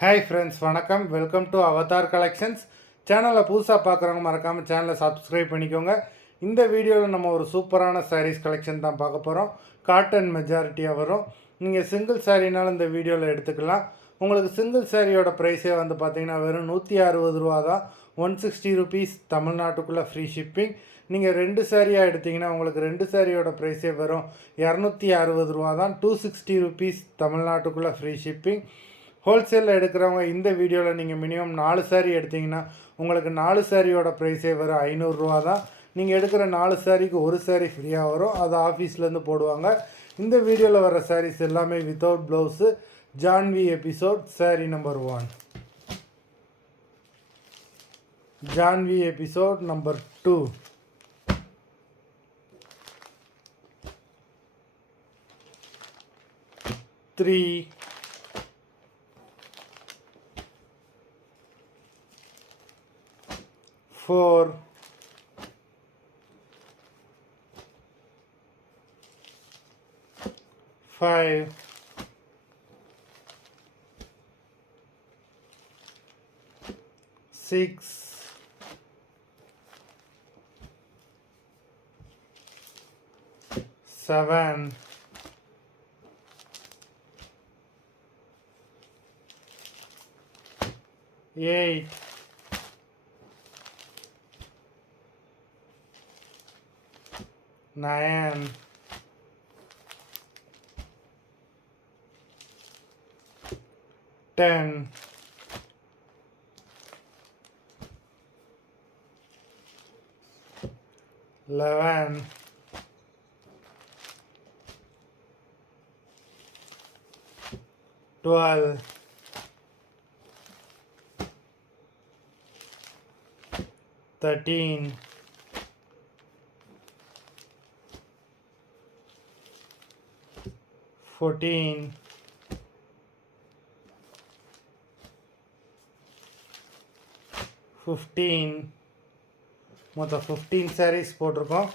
Hi friends, வணக்கம். Welcome to Avatar collections. சேனலை புதுசாக பார்க்குறவங்க மறக்காமல் சேனலை சப்ஸ்கிரைப் பண்ணிக்கோங்க. இந்த வீடியோவில் நம்ம ஒரு சூப்பரான சாரீஸ் கலெக்ஷன் தான் பார்க்க போகிறோம். காட்டன் மெஜாரிட்டியாக வரும். நீங்கள் சிங்கிள் சாரீனாலும் இந்த வீடியோவில் எடுத்துக்கலாம். உங்களுக்கு சிங்கிள் சாரியோட ப்ரைஸே வந்து பார்த்திங்கன்னா வெறும் 160 ரூபா தான். 160 ருபீஸ் தமிழ்நாட்டுக்குள்ளே ஃப்ரீ ஷிப்பிங். நீங்கள் 2 சாரியாக எடுத்திங்கன்னா உங்களுக்கு 2 சாரியோட ப்ரைஸே வெறும் 260 ரூபா தான். 260 ருபீஸ் தமிழ்நாட்டுக்குள்ளே ஃப்ரீ ஷிப்பிங். ஹோல்சேலில் எடுக்கிறவங்க இந்த வீடியோவில் நீங்கள் மினிமம் 4 சாரீ எடுத்திங்கன்னா உங்களுக்கு 4 சாரியோட ப்ரைஸே வரும் 500 ரூபா தான். நீங்கள் எடுக்கிற 4 சாரிக்கு ஒரு சாரீ ஃப்ரீயாக வரும். அது ஆஃபீஸ்லேருந்து போடுவாங்க. இந்த வீடியோவில் வர சாரீஸ் எல்லாமே without blouse. Janhvi episode sari number 1, Janhvi episode number 2, three, 4, 5, 6, 7, 8, 9, 10, 11, 12, 13, 14, 15. மொத்தம் 15 சாரீஸ் போட்டிருக்கோம்.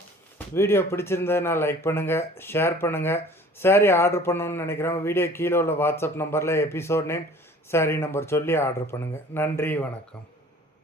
வீடியோ பிடிச்சிருந்ததுன்னா லைக் பண்ணுங்கள், ஷேர் பண்ணுங்கள். சாரீ ஆர்டர் பண்ணணும்னு நினைக்கிறவங்க வீடியோ கீழே உள்ள வாட்ஸ்அப் நம்பரில் எபிசோட் நேம், சாரீ நம்பர் சொல்லி ஆர்டர் பண்ணுங்கள். நன்றி, வணக்கம்.